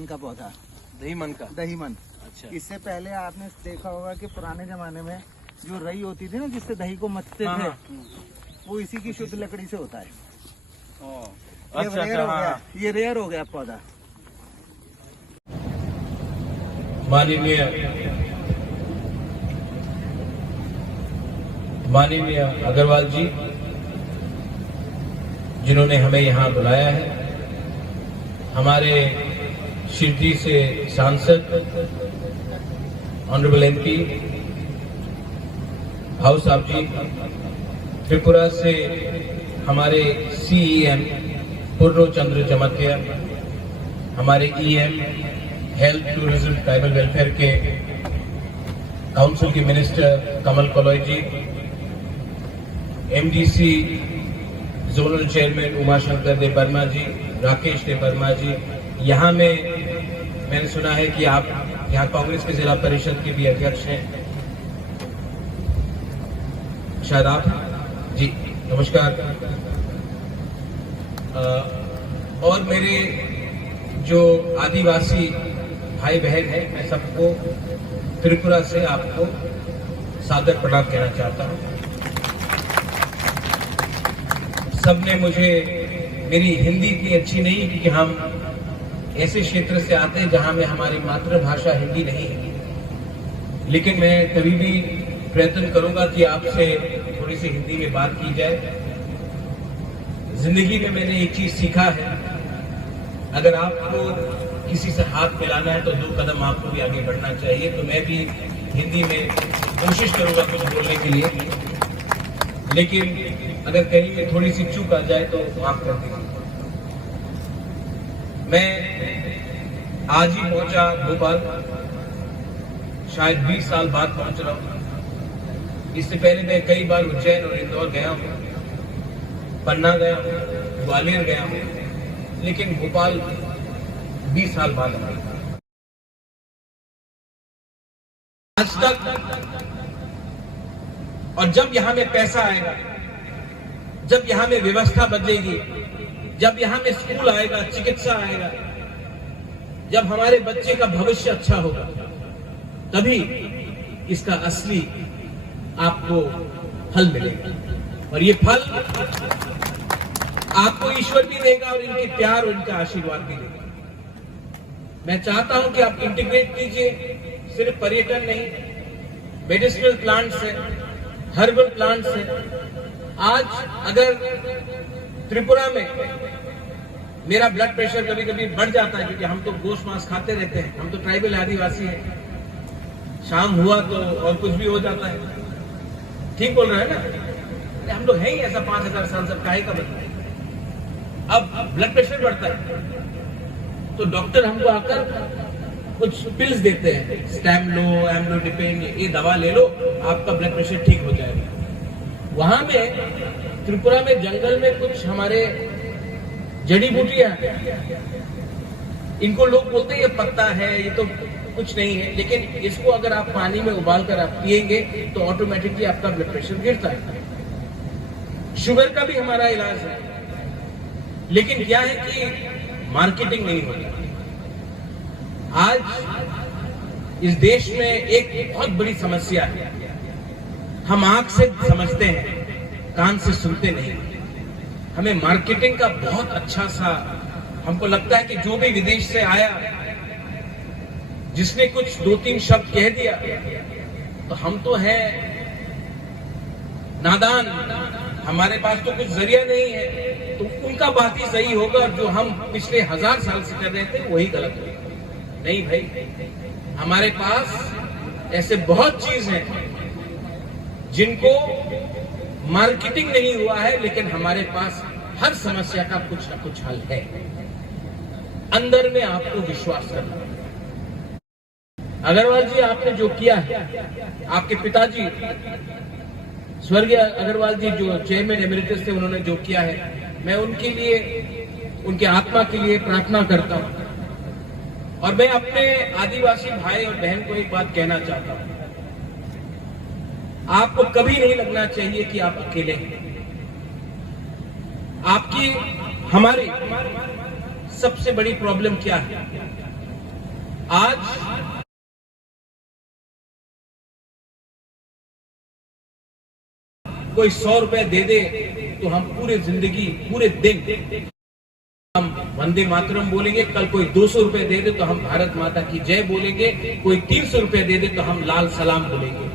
मन का पौधा। दही मन का? दही मन। अच्छा। इससे पहले आपने देखा होगा कि पुराने जमाने में जो रई होती थी ना, जिससे दही को मथते थे, वो इसी की शुद्ध लकड़ी से होता है। ये रेयर हो गया, ये रेयर हो गया पौधा। माननीय अग्रवाल जी, जिन्होंने हमें यहाँ बुलाया है, हमारे शिरडी से सांसद ऑनरेबल एमपी भाऊ साहब जी, त्रिपुरा से हमारे सीईएम पूर्ण चंद्र जमातिया, हमारे EM health tourism tribal welfare के काउंसिल के मिनिस्टर कमल कलोई जी, एमडीसी जोनल चेयरमैन उमाशंकर देव वर्मा जी, राकेश देव वर्मा जी, यहाँ मैंने सुना है कि आप यहाँ कांग्रेस के जिला परिषद के भी अध्यक्ष हैं, शायद आप जी, नमस्कार। और मेरे जो आदिवासी भाई बहन हैं, मैं सबको त्रिपुरा से आपको सादर प्रणाम कहना चाहता हूँ। सबने मुझे, मेरी हिंदी इतनी अच्छी नहीं क्योंकि हम ऐसे क्षेत्र से आते हैं जहां में हमारी मातृभाषा हिंदी नहीं है, लेकिन मैं कभी भी प्रयत्न करूंगा कि आपसे थोड़ी सी हिंदी में बात की जाए। जिंदगी में मैंने एक चीज सीखा है, अगर आपको किसी से हाथ मिलाना है तो 2 कदम आपको भी आगे बढ़ना चाहिए। तो मैं भी हिंदी में कोशिश करूंगा कुछ बोलने के लिए, लेकिन अगर कहीं में थोड़ी सी चूक आ जाए तो माफ कर दीजिए। मैं आज ही पहुंचा भोपाल, शायद 20 साल बाद पहुंच रहा हूं। इससे पहले मैं कई बार उज्जैन और इंदौर गया हूं, पन्ना गया हूं, ग्वालियर गया हूं, लेकिन भोपाल 20 साल बाद आया। आज तक, और जब यहां में पैसा आएगा, जब यहां में व्यवस्था बदलेगी, जब यहां में स्कूल आएगा, चिकित्सा आएगा, जब हमारे बच्चे का भविष्य अच्छा होगा, तभी इसका असली आपको फल मिलेगा। और ये फल आपको ईश्वर भी देगा और इनके प्यार और इनका आशीर्वाद भी देगा। मैं चाहता हूं कि आप इंटीग्रेट कीजिए, सिर्फ पर्यटन नहीं, मेडिसिनल प्लांट्स है, हर्बल प्लांट्स है। आज अगर त्रिपुरा में मेरा ब्लड प्रेशर कभी कभी बढ़ जाता है, क्योंकि हम तो गोश्त मांस खाते रहते हैं, हम तो ट्राइबल आदिवासी हैं, शाम हुआ तो और कुछ भी हो जाता है, ठीक बोल रहे हैं ना? हम लोग हैं ही ऐसा, 5000 साल से काहे का बनता है। अब ब्लड प्रेशर बढ़ता है तो डॉक्टर हमको आकर कुछ पिल्स देते हैं, स्टैमलो, एम्लोडिपेन, ये दवा ले लो, आपका ब्लड प्रेशर ठीक हो जाएगा। वहां में त्रिपुरा में जंगल में कुछ हमारे जड़ी बूटियां, इनको लोग बोलते हैं ये पत्ता है, ये तो कुछ नहीं है, लेकिन इसको अगर आप पानी में उबाल कर आप पिएंगे तो ऑटोमेटिकली आपका ब्लड प्रेशर गिरता है। शुगर का भी हमारा इलाज है, लेकिन क्या है कि मार्केटिंग नहीं होती। आज इस देश में एक बहुत बड़ी समस्या है, हम आंख से समझते हैं, कान से सुनते नहीं। हमें मार्केटिंग का बहुत अच्छा सा, हमको लगता है कि जो भी विदेश से आया, जिसने कुछ 2-3 शब्द कह दिया तो हम तो हैं नादान, हमारे पास तो कुछ जरिया नहीं है, तो उनका बात ही सही होगा, जो हम पिछले 1000 साल से कर रहे थे वही गलत होगा। नहीं भाई, हमारे पास ऐसे बहुत चीज हैं जिनको मार्केटिंग नहीं हुआ है, लेकिन हमारे पास हर समस्या का कुछ न कुछ हल है। अंदर में आपको विश्वास करना। अग्रवाल जी, आपने जो किया है, आपके पिताजी स्वर्गीय अग्रवाल जी जो चेयरमैन एमिरेटस थे, उन्होंने जो किया है, मैं उनके लिए, उनके आत्मा के लिए प्रार्थना करता हूं। और मैं अपने आदिवासी भाई और बहन को एक बात कहना चाहता हूं, आपको कभी नहीं लगना चाहिए कि आप अकेले हैं। आपकी, हमारी सबसे बड़ी प्रॉब्लम क्या है? आज कोई 100 रुपए दे दे तो हम पूरे जिंदगी पूरे दिन हम वंदे मातरम बोलेंगे, कल कोई 200 रुपए दे दे तो हम भारत माता की जय बोलेंगे, कोई 300 रुपए दे दे तो हम लाल सलाम बोलेंगे।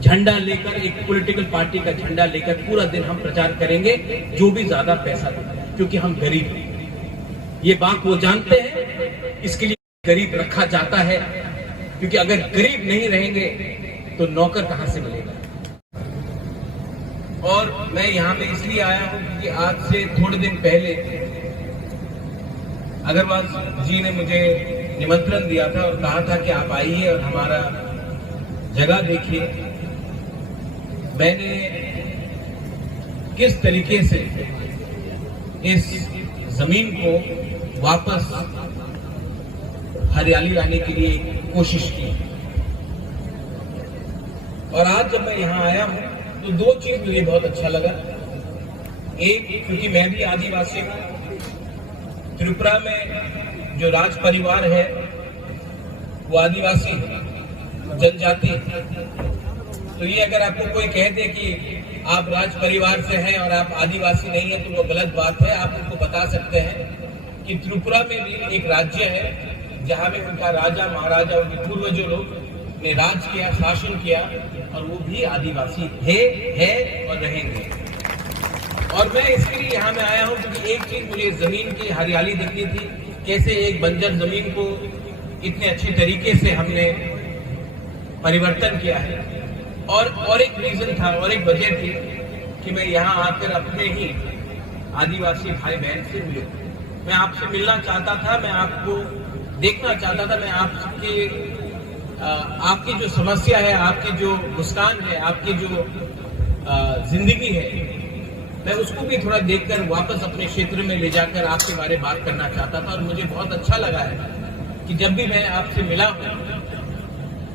झंडा लेकर, एक पॉलिटिकल पार्टी का झंडा लेकर पूरा दिन हम प्रचार करेंगे, जो भी ज्यादा पैसा दे, क्योंकि हम गरीब हैं। ये बात वो जानते हैं, इसके लिए गरीब रखा जाता है, क्योंकि अगर गरीब नहीं रहेंगे तो नौकर कहां से मिलेगा। और मैं यहाँ पे इसलिए आया हूँ क्योंकि आज से थोड़े दिन पहले अग्रवाल जी ने मुझे निमंत्रण दिया था और कहा था कि आप आइए और हमारा जगह देखिए। मैंने किस तरीके से इस जमीन को वापस हरियाली लाने के लिए कोशिश की, और आज जब मैं यहाँ आया हूँ तो दो चीज मुझे बहुत अच्छा लगा। एक, क्योंकि मैं भी आदिवासी हूँ, त्रिपुरा में जो राज परिवार है वो आदिवासी जनजाति, तो ये अगर आपको कोई कह दे कि आप राज परिवार से हैं और आप आदिवासी नहीं है तो वो गलत बात है। आप उनको बता सकते हैं कि त्रिपुरा में भी एक राज्य है जहां में उनका राजा महाराजा, उनके पूर्वजों लोग ने राज किया, शासन किया, और वो भी आदिवासी थे, है और रहेंगे। और मैं इसके लिए यहाँ में आया हूँ क्योंकि एक चीज मुझे जमीन की हरियाली दिखनी थी, कैसे एक बंजर जमीन को इतने अच्छे तरीके से हमने परिवर्तन किया है। और एक रीजन था, और एक वजह थी कि मैं यहाँ आकर अपने ही आदिवासी भाई बहन से मिलूं। मैं आपसे मिलना चाहता था, मैं आपको देखना चाहता था, मैं आपकी जो समस्या है, आपकी जो मुस्कान है, आपकी जो जिंदगी है, मैं उसको भी थोड़ा देखकर वापस अपने क्षेत्र में ले जाकर आपके बारे में बात करना चाहता था। और मुझे बहुत अच्छा लगा है कि जब भी मैं आपसे मिला हूं,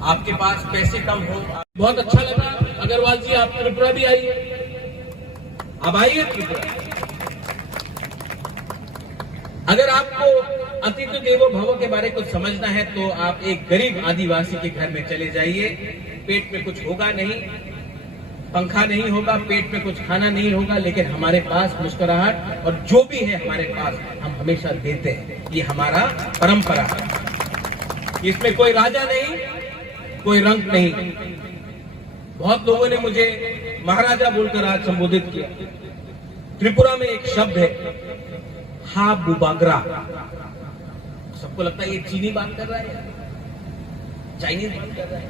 आपके पास पैसे कम हो। बहुत अच्छा लगा। अग्रवाल जी, आप त्रिपुरा भी आइए, आप आइए त्रिपुरा। अगर आपको अतिथि देवो भव के बारे में कुछ समझना है तो आप एक गरीब आदिवासी के घर में चले जाइए। पेट में कुछ होगा नहीं, पंखा नहीं होगा, पेट में कुछ खाना नहीं होगा, लेकिन हमारे पास मुस्कुराहट और जो भी है हमारे पास हम हमेशा देते हैं। ये हमारा परंपरा है। इसमें कोई राजा नहीं, कोई रंग नहीं। बहुत लोगों ने मुझे महाराजा बोलकर आज संबोधित किया। त्रिपुरा में एक शब्द है, हा बुबागरा। सबको लगता है ये चीनी बात कर रहा है, चाइनीज बात कर रहा है,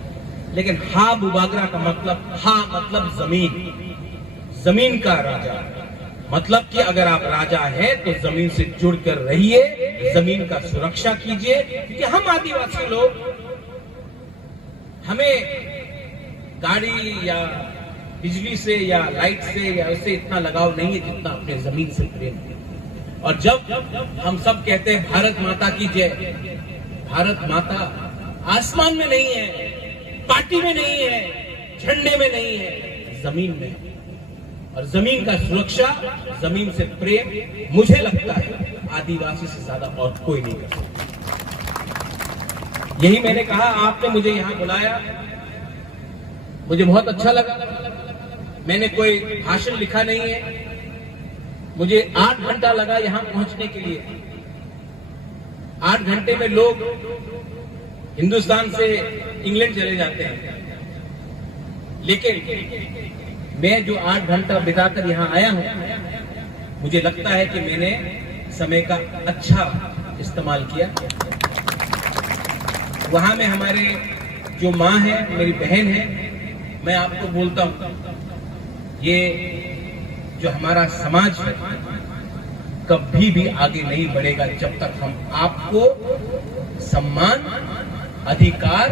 लेकिन हा बुबागरा का मतलब, हा मतलब जमीन, जमीन का राजा। मतलब कि अगर आप राजा हैं तो जमीन से जुड़कर रहिए, जमीन का सुरक्षा कीजिए। क्योंकि हम आदिवासी लोग, हमें गाड़ी या बिजली से या लाइट से या उससे इतना लगाव नहीं है जितना अपने जमीन से प्रेम है। और जब हम सब कहते हैं भारत माता की जय, भारत माता आसमान में नहीं है, पार्टी में नहीं है, झंडे में नहीं है, जमीन में है। और जमीन का सुरक्षा, जमीन से प्रेम, मुझे लगता है आदिवासी से ज्यादा और कोई नहीं कर सकता। यही मैंने कहा, आपने मुझे यहां बुलाया, मुझे बहुत अच्छा लगा। मैंने कोई भाषण लिखा नहीं है, मुझे 8 घंटा लगा यहां पहुंचने के लिए। 8 घंटे में लोग हिंदुस्तान से इंग्लैंड चले जाते हैं, लेकिन मैं जो 8 घंटा बिताकर यहां आया हूं, मुझे लगता है कि मैंने समय का अच्छा इस्तेमाल किया। वहां में हमारे जो माँ है, मेरी बहन है, मैं आपको बोलता हूं, ये जो हमारा समाज है कभी भी आगे नहीं बढ़ेगा जब तक हम आपको सम्मान, अधिकार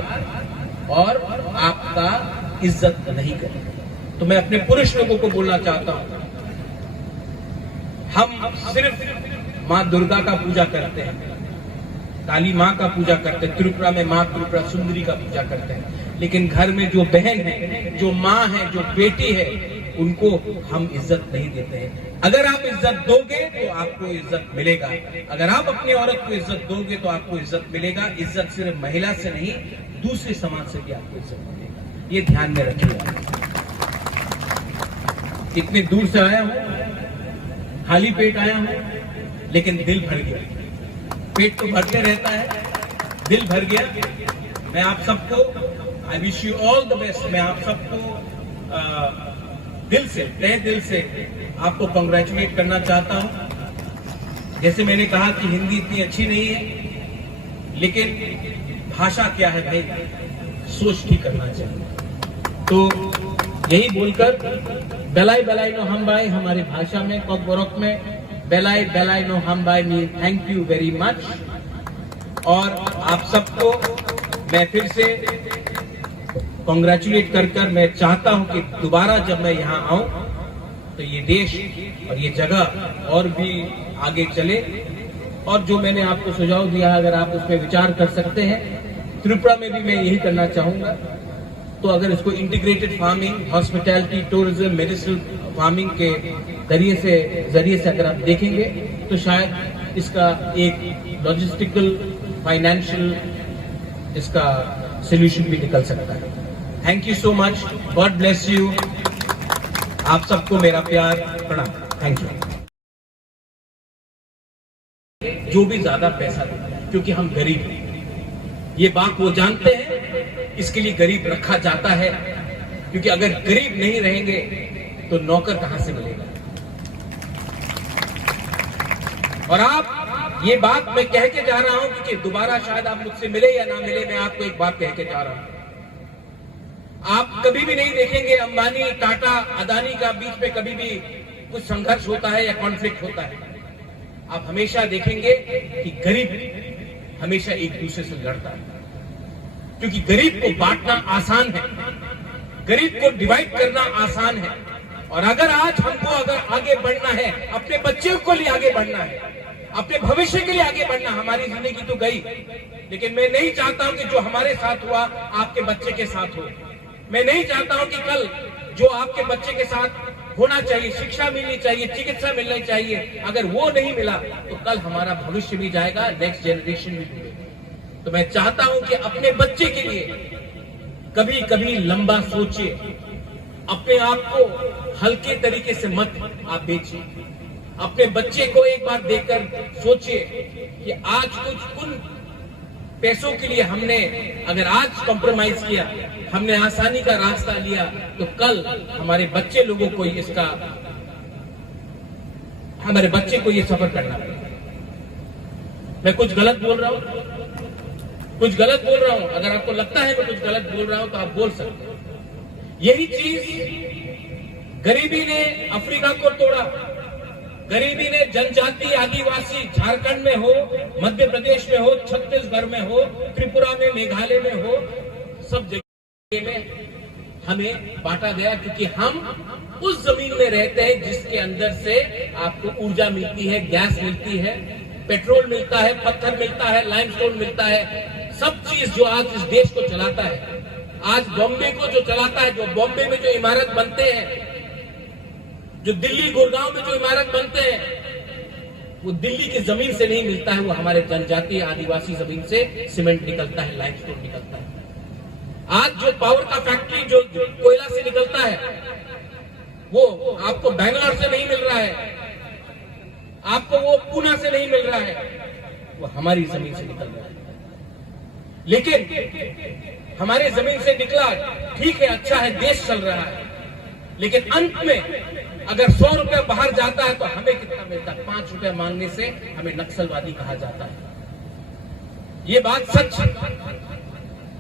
और आपका इज्जत नहीं करेंगे। तो मैं अपने पुरुष लोगों को बोलना चाहता हूं, हम सिर्फ माँ दुर्गा का पूजा करते हैं, काली माँ का पूजा करते हैं, त्रिपुरा में माँ त्रिपुरा सुंदरी का पूजा करते हैं, लेकिन घर में जो बहन है, जो माँ है, जो बेटी है, उनको हम इज्जत नहीं देते हैं। अगर आप इज्जत दोगे तो आपको इज्जत मिलेगा, अगर आप अपनी औरत को इज्जत दोगे तो आपको इज्जत मिलेगा। इज्जत सिर्फ महिला से नहीं, दूसरे समाज से भी आपको इज्जत मिलेगा, ये ध्यान में रखिएगा। इतनी दूर से आया हूं, खाली पेट आया हूं, लेकिन दिल भर गया। पेट तो भरते रहता है, दिल भर गया। मैं आप सबको, I wish you all the best. मैं आप सबको दिल से, तहे दिल से आपको कांग्रेचुलेट करना चाहता हूं। जैसे मैंने कहा कि हिंदी इतनी अच्छी नहीं है, लेकिन भाषा क्या है भाई, सोच ठीक करना चाहिए। तो यही बोलकर बेलाई बेलाई नो हम बाय, हमारी भाषा में कॉकबोरक में बेलाई बेलाई नो हम बाय मीन थैंक यू वेरी मच। और आप सबको मैं फिर से कांग्रेचुलेट कर मैं चाहता हूं कि दोबारा जब मैं यहाँ आऊं तो ये देश और ये जगह और भी आगे चले। और जो मैंने आपको सुझाव दिया, अगर आप उस पर विचार कर सकते हैं, त्रिपुरा में भी मैं यही करना चाहूंगा। तो अगर इसको integrated farming, hospitality, tourism, medicinal farming के जरिए से अगर आप देखेंगे तो शायद इसका एक लॉजिस्टिकल, फाइनेंशियल इसका सोल्यूशन भी निकल सकता है। Thank you so much, God bless you. आप सबको मेरा प्यार, प्रणाम, थैंक यू। जो भी ज्यादा पैसा देता है, क्योंकि हम गरीब हैं, ये बात वो जानते हैं, इसके लिए गरीब रखा जाता है। क्योंकि अगर गरीब नहीं रहेंगे तो नौकर कहां से मिलेगा। और आप, ये बात मैं कह के जा रहा हूं क्योंकि दोबारा शायद आप मुझसे मिले या ना मिले, मैं आपको एक बात कह के जा रहा हूं। आप कभी भी नहीं देखेंगे अंबानी, टाटा, अदानी का बीच में कभी भी कुछ संघर्ष होता है या कॉन्फ्लिक्ट होता है। आप हमेशा देखेंगे कि गरीब हमेशा एक दूसरे से लड़ता है, क्योंकि गरीब को बांटना आसान है, गरीब को डिवाइड करना आसान है। और अगर आज हमको अगर आगे बढ़ना है, अपने बच्चों को लिए आगे बढ़ना है, अपने भविष्य के लिए आगे बढ़ना, हमारी जिंदगी तो गई, लेकिन मैं नहीं चाहता हूं कि जो हमारे साथ हुआ आपके बच्चे के साथ हो। मैं नहीं चाहता हूं कि कल जो आपके बच्चे के साथ होना चाहिए, शिक्षा मिलनी चाहिए, चिकित्सा मिलनी चाहिए, अगर वो नहीं मिला तो कल हमारा भविष्य भी जाएगा, नेक्स्ट जनरेशन भी मिलेगी। तो मैं चाहता हूं कि अपने बच्चे के लिए कभी कभी लंबा सोचिए, अपने आप को हल्के तरीके से मत आप बेचिए। अपने बच्चे को एक बार देखकर सोचिए कि आज कुछ उन पैसों के लिए हमने अगर आज कॉम्प्रोमाइज किया, हमने आसानी का रास्ता लिया, तो कल हमारे बच्चे लोगों को इसका, हमारे बच्चे को ये सफर करना पड़ेगा। मैं कुछ गलत बोल रहा हूं, कुछ गलत बोल रहा हूं, अगर आपको लगता है मैं कुछ गलत बोल रहा हूं तो आप बोल सकते हैं। यही चीज गरीबी ने अफ्रीका को तोड़ा, गरीबी ने जनजाति, आदिवासी झारखंड में हो, मध्य प्रदेश में हो, छत्तीसगढ़ में हो, त्रिपुरा में, मेघालय में हो, सब जगह में हमें बांटा गया, क्योंकि हम उस जमीन में रहते हैं जिसके अंदर से आपको ऊर्जा मिलती है, गैस मिलती है, पेट्रोल मिलता है, पत्थर मिलता है, लाइमस्टोन मिलता है, सब चीज जो आज इस देश को चलाता है। आज बॉम्बे को जो चलाता है, जो बॉम्बे में जो इमारत बनते हैं, जो दिल्ली गुड़गांव में जो इमारत बनते हैं, वो दिल्ली की जमीन से नहीं मिलता है, वो हमारे जनजातीय आदिवासी जमीन से सीमेंट निकलता है, लाइमस्टोन निकलता है। आज जो पावर का फैक्ट्री जो कोयला से निकलता है, वो आपको बैंगलोर से नहीं मिल रहा है, आपको वो पूना से नहीं मिल रहा है, वो हमारी जमीन से निकल रहा है। लेकिन हमारे जमीन से निकला, ठीक है, अच्छा है, देश चल रहा है, लेकिन अंत में अगर 100 रुपया बाहर जाता है तो हमें कितना मिलता है? 5 रुपया मांगने से हमें नक्सलवादी कहा जाता है। ये बात सच है।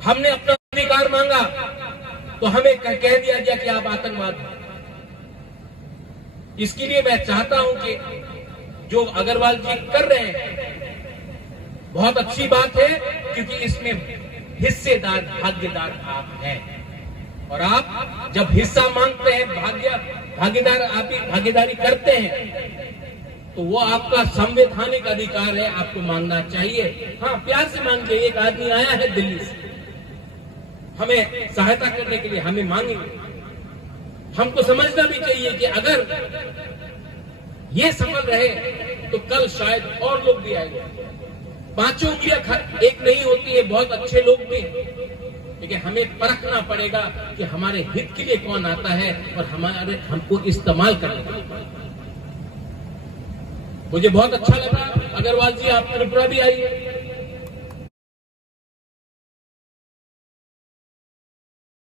हमने अपना अधिकार मांगा तो हमें कह दिया गया कि आप आतंकवाद हैं। इसके लिए मैं चाहता हूं कि जो अग्रवाल जी कर रहे हैं बहुत अच्छी बात है, क्योंकि इसमें हिस्सेदार, भागीदार आप हैं। और आप जब हिस्सा मांगते हैं, भागीदारी करते हैं, तो वो आपका संवैधानिक अधिकार है, आपको मांगना चाहिए। हाँ, प्यार से मांगिए। एक आदमी आया है दिल्ली से हमें सहायता करने के लिए, हमें मांगेंगे, हमको समझना भी चाहिए कि अगर ये सफल रहे तो कल शायद और लोग भी आएंगे। पांचों उंगलियां एक नहीं होती है, बहुत अच्छे लोग भी, लेकिन हमें परखना पड़ेगा कि हमारे हित के लिए कौन आता है और हमको इस्तेमाल करना। मुझे बहुत अच्छा लगा अग्रवाल जी, आप त्रिपुरा भी आई है।